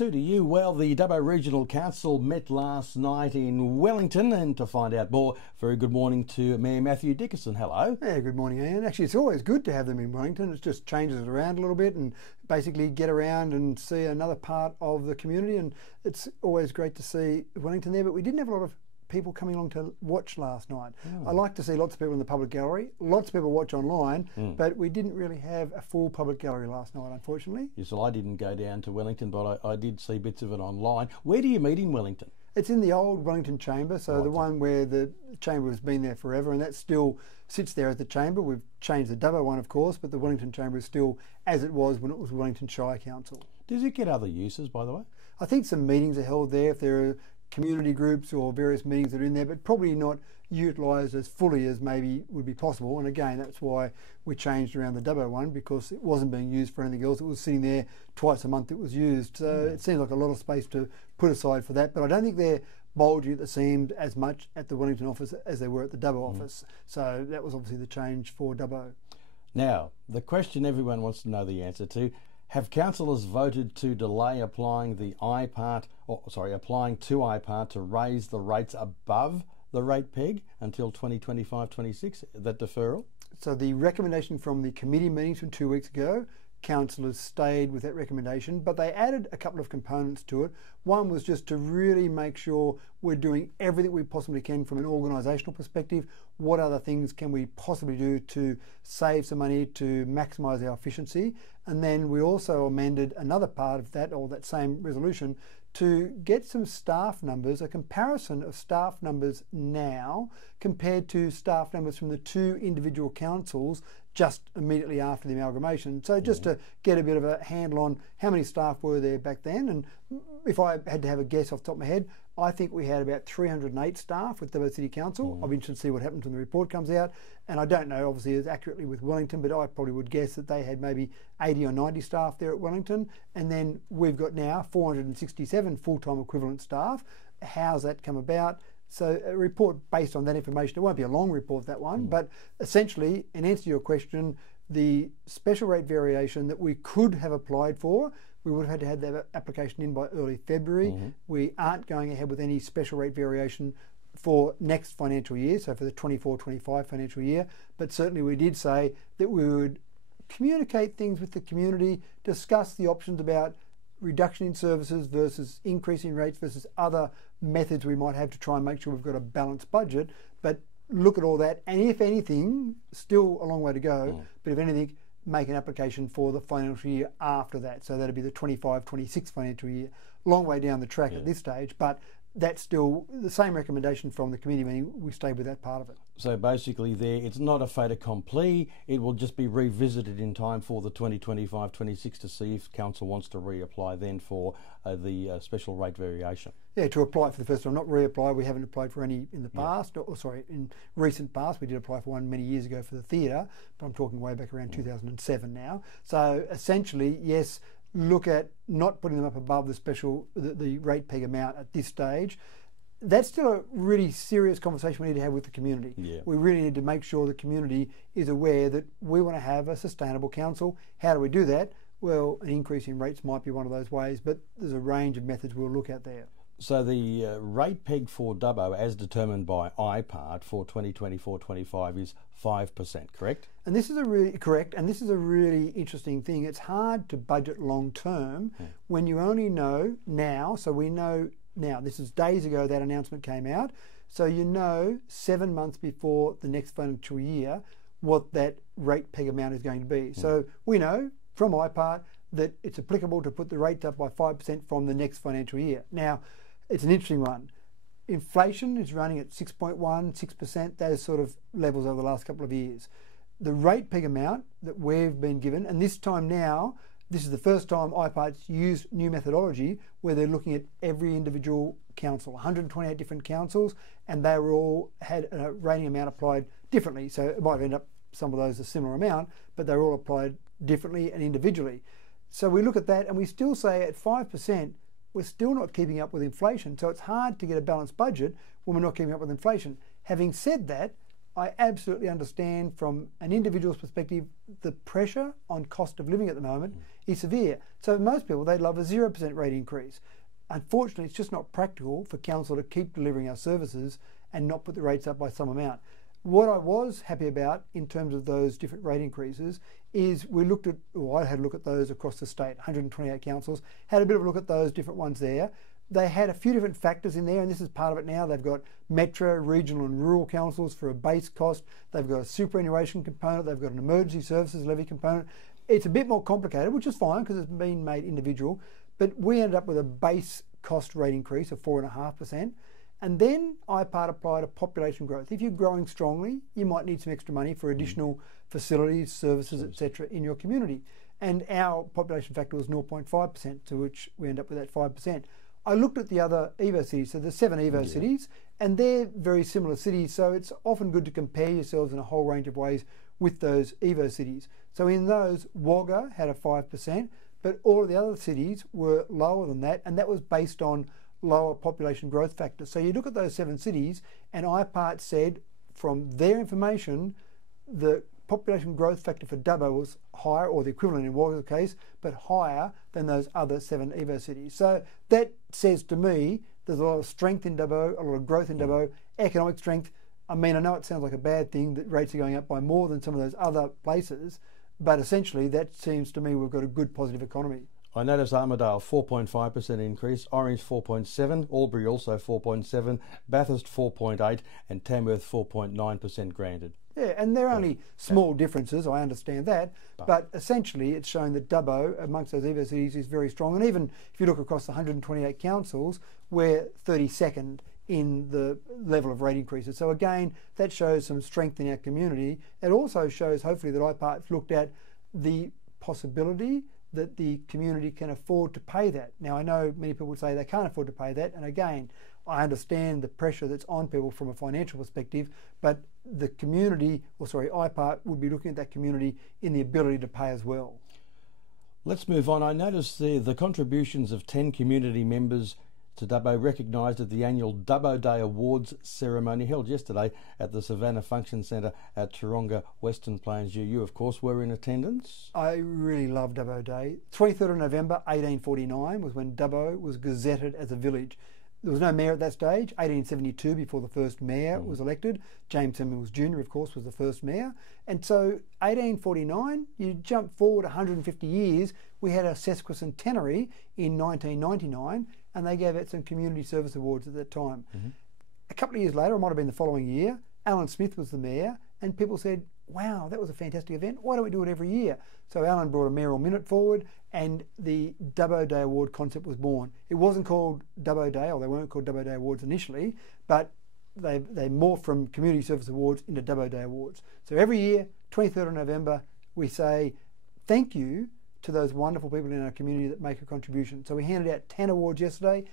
Two to you. Well, the Dubbo Regional Council met last night in Wellington, and to find out more, very good morning to Mayor Matthew Dickerson. Hello. Yeah, good morning, Iain. Actually, it's always good to have them in Wellington. It just changes it around a little bit and basically get around and see another part of the community, and it's always great to see Wellington there, but we didn't have a lot of people coming along to watch last night. I like to see lots of people in the public gallery. Lots of people watch online, but we didn't really have a full public gallery last night, unfortunately. Yes, well, I didn't go down to Wellington, but I did see bits of it online. Where do you meet in Wellington? It's in the old Wellington Chamber, so the one where the chamber has been there forever, and that still sits there as the chamber. We've changed the Dubbo one, of course, but the Wellington Chamber is still as it was when it was Wellington Shire Council. Does it get other uses, by the way? I think some meetings are held there if there are community groups or various meetings that are in there, but probably not utilised as fully as maybe would be possible. And again, that's why we changed around the Dubbo one, because it wasn't being used for anything else. It was sitting there twice a month it was used. So it seems like a lot of space to put aside for that. But I don't think they're bulging at the seams as much at the Wellington office as they were at the Dubbo office. So that was obviously the change for Dubbo. Now, the question everyone wants to know the answer to: have councillors voted to delay applying to IPART to raise the rates above the rate peg until 2025-26, that deferral? So the recommendation from the committee meetings from 2 weeks ago, councillors stayed with that recommendation, but they added a couple of components to it. One was just to really make sure we're doing everything we possibly can from an organisational perspective. What other things can we possibly do to save some money, to maximise our efficiency? And then we also amended another part of that, or that same resolution, to get some staff numbers, a comparison of staff numbers now compared to staff numbers from the two individual councils just immediately after the amalgamation. So just to get a bit of a handle on how many staff were there back then. And if I had to have a guess off the top of my head, I think we had about 308 staff with Dubbo City Council. I'll be interested to see what happens when the report comes out. And I don't know, obviously, as accurately with Wellington, but I probably would guess that they had maybe 80 or 90 staff there at Wellington. And then we've got now 467 full-time equivalent staff. How's that come about? So a report based on that information. It won't be a long report, that one, but essentially, in answer to your question, the special rate variation that we could have applied for, we would have had to have that application in by early February. We aren't going ahead with any special rate variation for next financial year, so for the 24-25 financial year, but certainly we did say that we would communicate things with the community, discuss the options about reduction in services versus increasing rates versus other methods we might have to try and make sure we've got a balanced budget, but look at all that, and if anything, still a long way to go, but if anything, make an application for the financial year after that. So that'd be the 25-26 financial year. Long way down the track at this stage, but that's still the same recommendation from the committee meeting. We stayed with that part of it. So basically it's not a fait accompli. It will just be revisited in time for the 2025-26 to see if council wants to reapply then for the special rate variation. Yeah, to apply for the first time, not reapply. We haven't applied for any in the past, in recent past. We did apply for one many years ago for the theatre, but I'm talking way back around 2007 now. So essentially, yes, look at not putting them up above the rate peg amount at this stage. That's still a really serious conversation we need to have with the community. We really need to make sure the community is aware that we want to have a sustainable council. How do we do that? Well, an increase in rates might be one of those ways, but there's a range of methods we'll look at there. So the rate peg for Dubbo, as determined by IPART for 2024-25, is 5%, correct? And this is a really correct, and this is a really interesting thing. It's hard to budget long term when you only know now. So we know now. This is days ago that announcement came out. So you know 7 months before the next financial year what that rate peg amount is going to be. So we know from IPART that it's applicable to put the rate up by 5% from the next financial year. Now, it's an interesting one. Inflation is running at 6.1%, 6%, those sort of levels over the last couple of years. The rate peg amount that we've been given, and this time now, this is the first time IPART's used new methodology where they're looking at every individual council, 128 different councils, and they were all had a rating amount applied differently. So it might end up some of those a similar amount, but they're all applied differently and individually. So we look at that and we still say at 5%, we're still not keeping up with inflation. So it's hard to get a balanced budget when we're not keeping up with inflation. Having said that, I absolutely understand from an individual's perspective the pressure on cost of living at the moment is severe. So most people, they'd love a 0% rate increase. Unfortunately, it's just not practical for council to keep delivering our services and not put the rates up by some amount. What I was happy about in terms of those different rate increases is we looked at, or I had a look at those across the state, 128 councils, had a bit of a look at those different ones there. They had a few different factors in there, and this is part of it now. They've got metro, regional and rural councils for a base cost. They've got a superannuation component. They've got an emergency services levy component. It's a bit more complicated, which is fine because it's been made individual. But we ended up with a base cost rate increase of 4.5%. And then IPART applied a population growth. If you're growing strongly, you might need some extra money for additional facilities, services, etc. in your community. And our population factor was 0.5%, to which we end up with that 5%. I looked at the other EVO cities, so there's 7 EVO cities, and they're very similar cities, so it's often good to compare yourselves in a whole range of ways with those EVO cities. So in those, Wagga had a 5%, but all of the other cities were lower than that, and that was based on lower population growth factors. So you look at those 7 cities, and IPART said from their information, the population growth factor for Dubbo was higher, or the equivalent in Wagga's case, but higher than those other 7 EVO cities. So that says to me there's a lot of strength in Dubbo, a lot of growth in Dubbo, economic strength. I mean, I know it sounds like a bad thing that rates are going up by more than some of those other places, but essentially that seems to me we've got a good positive economy. I noticed Armidale 4.5% increase, Orange 4.7%, Albury also 4.7%, Bathurst 4.8%, and Tamworth 4.9% granted. Yeah, and they're only small differences, I understand that, but essentially it's showing that Dubbo, amongst those EVO cities, is very strong. And even if you look across the 128 councils, we're 32nd in the level of rate increases. So again, that shows some strength in our community. It also shows, hopefully, that IPART's looked at the possibility that the community can afford to pay that. Now, I know many people would say they can't afford to pay that, and again, I understand the pressure that's on people from a financial perspective, but the community, or sorry, IPART would be looking at that community in the ability to pay as well. Let's move on. I noticed the contributions of 10 community members to Dubbo recognised at the annual Dubbo Day Awards ceremony held yesterday at the Savannah Function Centre at Taronga, Western Plains. You, of course, were in attendance. I really love Dubbo Day. 23rd of November 1849 was when Dubbo was gazetted as a village. There was no mayor at that stage. 1872, before the first mayor was elected. James Samuels Jr., of course, was the first mayor. And so 1849, you jump forward 150 years, we had a sesquicentenary in 1999, and they gave out some community service awards at that time. A couple of years later, it might have been the following year, Alan Smith was the mayor, and people said, wow, that was a fantastic event. Why don't we do it every year? So Alan brought a mayoral minute forward, and the Dubbo Day Award concept was born. It wasn't called Dubbo Day, or they weren't called Dubbo Day Awards initially, but they morphed from Community Service Awards into Dubbo Day Awards. So every year, 23rd of November, we say thank you to those wonderful people in our community that make a contribution. So we handed out 10 awards yesterday.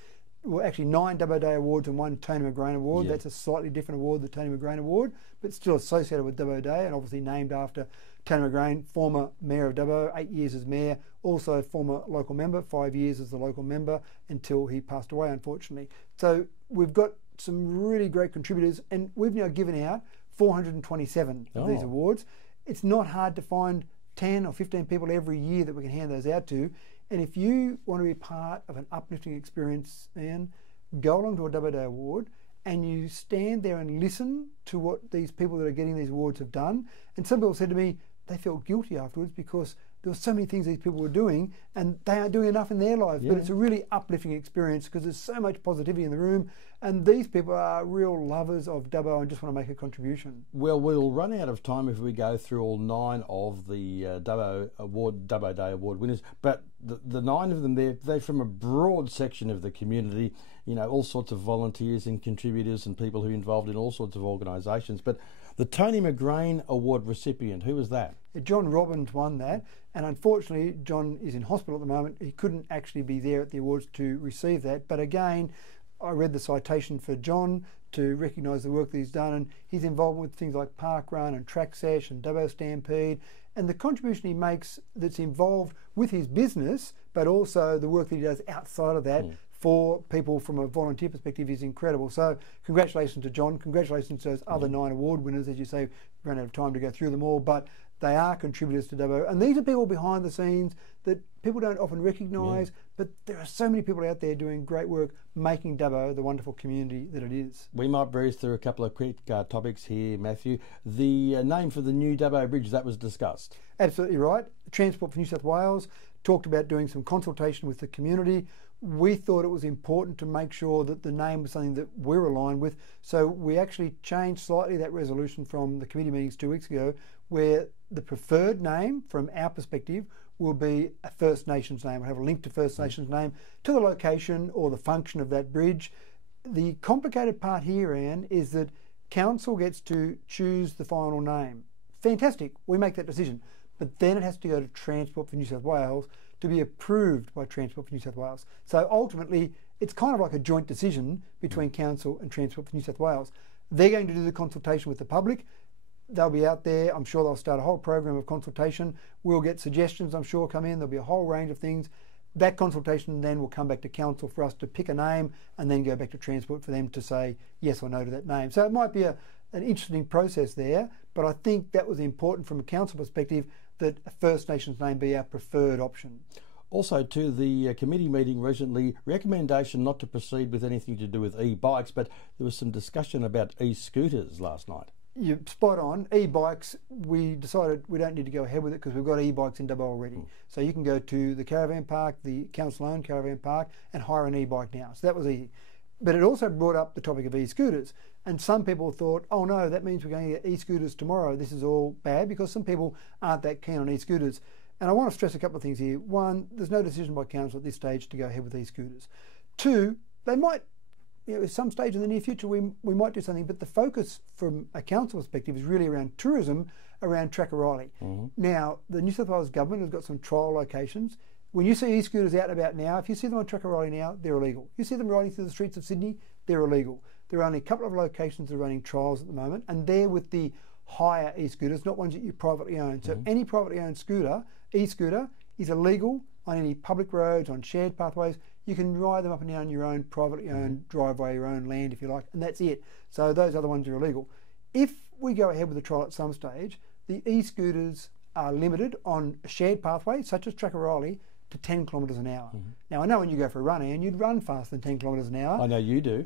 Well, actually 9 Dubbo Day Awards and 1 Tony McGrain Award. Yeah. That's a slightly different award, the Tony McGrain Award, but still associated with Dubbo Day and obviously named after Tony McGrain, former Mayor of Dubbo, 8 years as Mayor, also former local member, 5 years as the local member until he passed away, unfortunately. So we've got some really great contributors, and we've now given out 427 of these awards. It's not hard to find 10 or 15 people every year that we can hand those out to. And if you want to be part of an uplifting experience, Iain, go along to a Dubbo Day Award and you stand there and listen to what these people that are getting these awards have done. And some people said to me they felt guilty afterwards because there were so many things these people were doing and they aren't doing enough in their lives. But it's a really uplifting experience because there's so much positivity in the room, and these people are real lovers of Dubbo and just want to make a contribution. Well, we'll run out of time if we go through all 9 of the Dubbo Day Award winners, but the 9 of them, they're from a broad section of the community, you know, all sorts of volunteers and contributors and people who are involved in all sorts of organisations. But the Tony McGrain Award recipient, who was that? John Robbins won that, and unfortunately John is in hospital at the moment. He couldn't actually be there at the awards to receive that, but again, I read the citation for John to recognise the work that he's done, and he's involved with things like Park Run and Track Sesh and Dubbo Stampede, and the contribution he makes that's involved with his business, but also the work that he does outside of that for people from a volunteer perspective is incredible. So congratulations to John, congratulations to those other 9 award winners. As you say, we ran out of time to go through them all, but They are contributors to Dubbo, and these are people behind the scenes that people don't often recognise, but there are so many people out there doing great work, making Dubbo the wonderful community that it is. We might breeze through a couple of quick topics here, Matthew. The name for the new Dubbo Bridge, that was discussed. Absolutely right. Transport for New South Wales talked about doing some consultation with the community. We thought it was important to make sure that the name was something that we're aligned with, so we actually changed slightly that resolution from the committee meetings 2 weeks ago, where the preferred name from our perspective will be a First Nations name. We'll have a link to First Nations name, to the location or the function of that bridge. The complicated part here, Iain, is that council gets to choose the final name. Fantastic, we make that decision, but then it has to go to Transport for New South Wales to be approved by Transport for New South Wales. So ultimately, it's kind of like a joint decision between council and Transport for New South Wales. They're going to do the consultation with the public. They'll be out there. I'm sure they'll start a whole program of consultation. We'll get suggestions, I'm sure, come in. There'll be a whole range of things. That consultation then will come back to council for us to pick a name and then go back to Transport for them to say yes or no to that name. So it might be an interesting process there, but I think that was important from a council perspective that a First Nations name be our preferred option. Also, to the committee meeting recently, recommendation not to proceed with anything to do with e-bikes, but there was some discussion about e-scooters last night. You're spot on. E-bikes, we decided we don't need to go ahead with it because we've got e-bikes in Dubbo already. So you can go to the caravan park, the council-owned caravan park, and hire an e-bike now. So that was easy. But it also brought up the topic of e-scooters. And some people thought, oh no, that means we're going to get e-scooters tomorrow. This is all bad, because some people aren't that keen on e-scooters. And I want to stress a couple of things here. One, there's no decision by council at this stage to go ahead with e-scooters. Two, they might, at some stage in the near future, we might do something, but the focus from a council perspective is really around tourism, around Trackariley. Now, the New South Wales government has got some trial locations. When you see e-scooters out and about now, if you see them on Trackariley now, they're illegal. You see them riding through the streets of Sydney, they're illegal. There are only a couple of locations that are running trials at the moment, and they're with the hire e-scooters, not ones that you privately own. So any privately owned scooter, e-scooter, is illegal on any public roads, on shared pathways. You can ride them up and down your own privately owned driveway, your own land if you like, and that's it. So those other ones are illegal. If we go ahead with the trial at some stage, the e-scooters are limited on a shared pathway, such as Trackariley, to 10 kilometres an hour. Now, I know when you go for a run, and you'd run faster than 10 kilometres an hour. I know you do.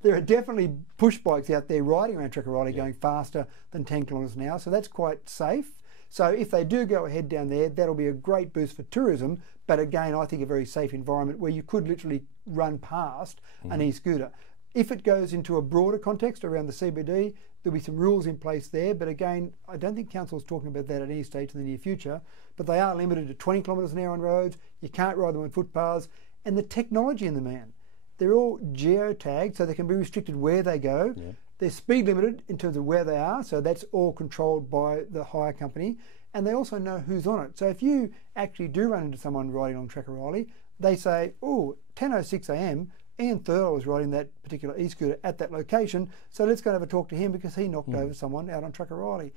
There are definitely push bikes out there riding around Trackariley going faster than 10 kilometres an hour, so that's quite safe. So if they do go ahead down there, that'll be a great boost for tourism, but again, I think a very safe environment where you could literally run past an e-scooter. If it goes into a broader context around the CBD, there'll be some rules in place there, but again, I don't think council's talking about that at any stage in the near future, but they are limited to 20 kilometres an hour on roads. You can't ride them on footpaths, and the technology in them, man, they're all geotagged, so they can be restricted where they go. They're speed limited in terms of where they are, so that's all controlled by the hire company, and they also know who's on it. So if you actually do run into someone riding on Trackariley, they say, oh, 10:06 a.m, Iain Thurlow was riding that particular e-scooter at that location, so let's go and have a talk to him because he knocked over someone out on Trackariley.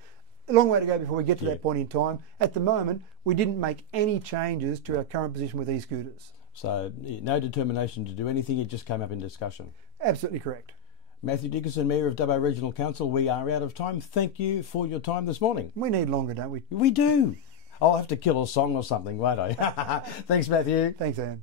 A long way to go before we get to that point in time. At the moment, we didn't make any changes to our current position with e-scooters. So no determination to do anything, it just came up in discussion. Absolutely correct. Matthew Dickinson, Mayor of Dubbo Regional Council, we are out of time. Thank you for your time this morning. We need longer, don't we? We do. I'll have to kill a song or something, won't I? Thanks, Matthew. Thanks, Iain.